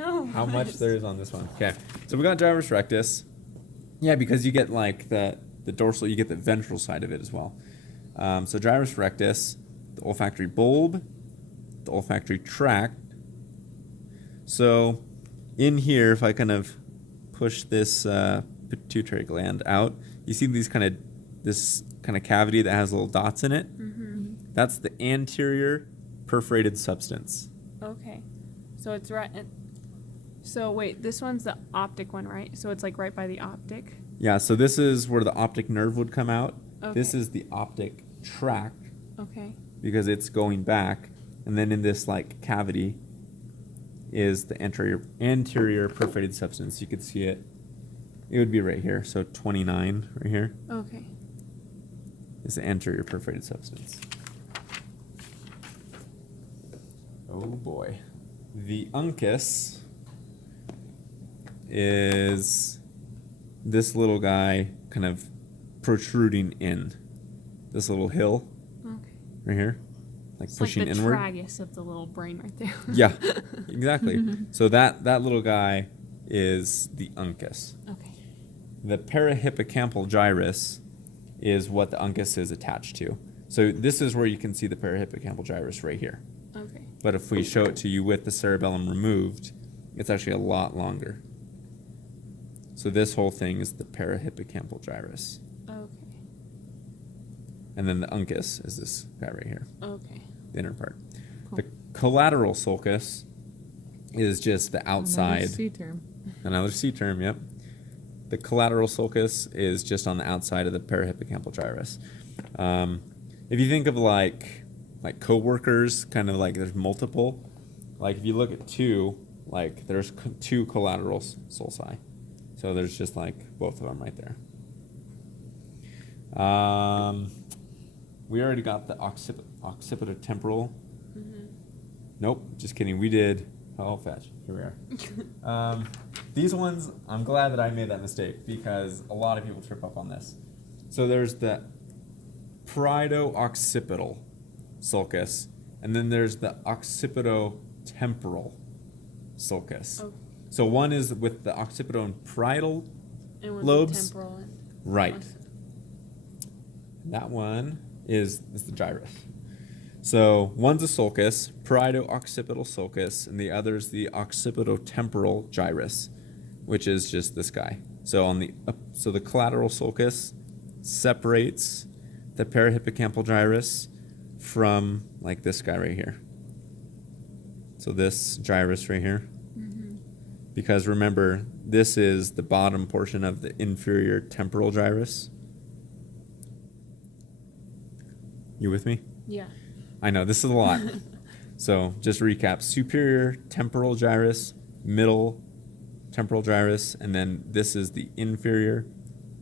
know. How much there is on this one. Okay, so we got gyrus rectus. Yeah, because you get like the dorsal, you get the ventral side of it as well. So gyrus rectus, the olfactory bulb, the olfactory tract. So in here, if I kind of push this pituitary gland out, you see this kind of cavity that has little dots in it. Mm-hmm. That's the anterior perforated substance. Okay. So it's right. So wait, this one's the optic one, right? So it's like right by the optic. Yeah, so this is where the optic nerve would come out. Okay. This is the optic tract. Okay. Because it's going back. And then in this like cavity is the anterior perforated substance. You could see it. It would be right here. So 29 right here. Okay. Is the anterior perforated substance. Oh boy. The uncus is this little guy kind of protruding in. This little hill. Okay. Right here. Like it's pushing like the inward. tragus of the little brain right there. Yeah, exactly. So that little guy is the uncus. Okay. The parahippocampal gyrus is what the uncus is attached to. So this is where you can see the parahippocampal gyrus right here. Okay. But if we show it to you with the cerebellum removed, it's actually a lot longer. So this whole thing is the parahippocampal gyrus. Okay. And then the uncus is this guy right here, Okay. the inner part. Cool. The collateral sulcus is just the outside. Another C term. Another C term, yep. The collateral sulcus is just on the outside of the parahippocampal gyrus. If you think of like coworkers, kind of like there's multiple. Like if you look at two, like there's two collateral sulci. So there's just like both of them right there. We already got the occipitotemporal. Mm-hmm. Nope, just kidding. We did. Oh, fetch. Here we are. These ones, I'm glad that I made that mistake because a lot of people trip up on this. So there's the parieto-occipital sulcus, and then there's the occipitotemporal sulcus. Oh. So one is with the occipito and parietal And with lobes. the temporal and Right. That one is the gyrus. So one's a sulcus, parieto-occipital sulcus, and the other is the occipitotemporal gyrus, which is just this guy. So on the so the collateral sulcus separates the parahippocampal gyrus from like this guy right here. So this gyrus right here. Mm-hmm. Because remember, this is the bottom portion of the inferior temporal gyrus. You with me? Yeah. I know, this is a lot. So just recap. Superior temporal gyrus, middle temporal gyrus, and then this is the inferior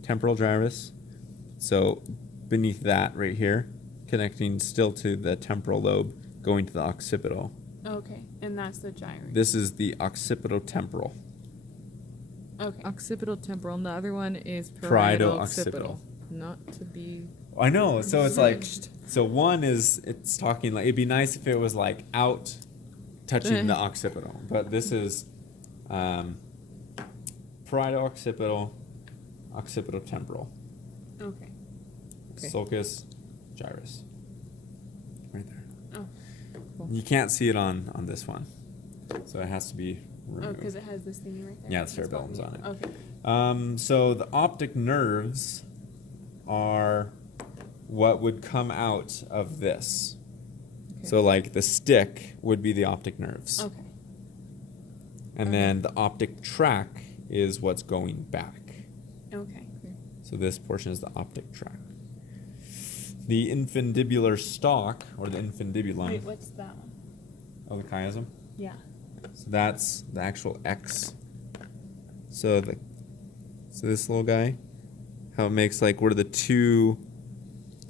temporal gyrus. So beneath that right here, connecting still to the temporal lobe, going to the occipital. Okay. And that's the gyrus. This is the occipitotemporal. Okay. Occipital temporal, and the other one is Parieto-occipital. occipital. Not to be. I know, so it's like, switched. so one is, it's talking like, it'd be nice if it was like out touching the occipital, but this is parieto-occipital, occipitotemporal, Okay. Okay. sulcus, gyrus, right there. Oh. Cool. You can't see it on this one, so it has to be Oh, removed. because it has this thingy right there. Yeah, the It's cerebellum's blocking on it. Okay. So the optic nerves are what would come out of this. Okay. So like the stick would be the optic nerves. Okay. And then the optic tract is what's going back. Okay. So this portion is the optic tract. The infundibular stalk, or the infundibulum. Wait, what's that one? Oh, the chiasm? Yeah. So that's the actual X. So this little guy, how it makes like, what are the two,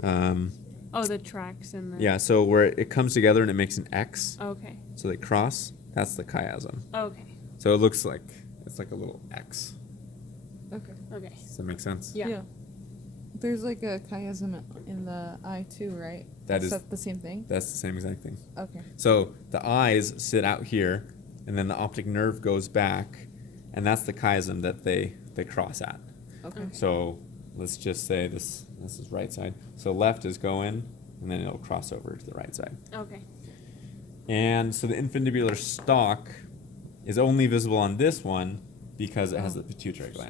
Oh, the tracks and the. yeah, so where it comes together and it makes an X, Okay. so they cross, that's the chiasm. Okay. So it looks like, it's like a little X. Okay. Okay. Does that make sense? Yeah. There's like a chiasm in the eye too, right? That is- that the same thing? That's the same exact thing. Okay. So the eyes sit out here, and then the optic nerve goes back, and that's the chiasm that they cross at. Okay. So let's just say this is right side. So left is going, and then it'll cross over to the right side. Okay. And so the infundibular stalk is only visible on this one because it has the pituitary gland.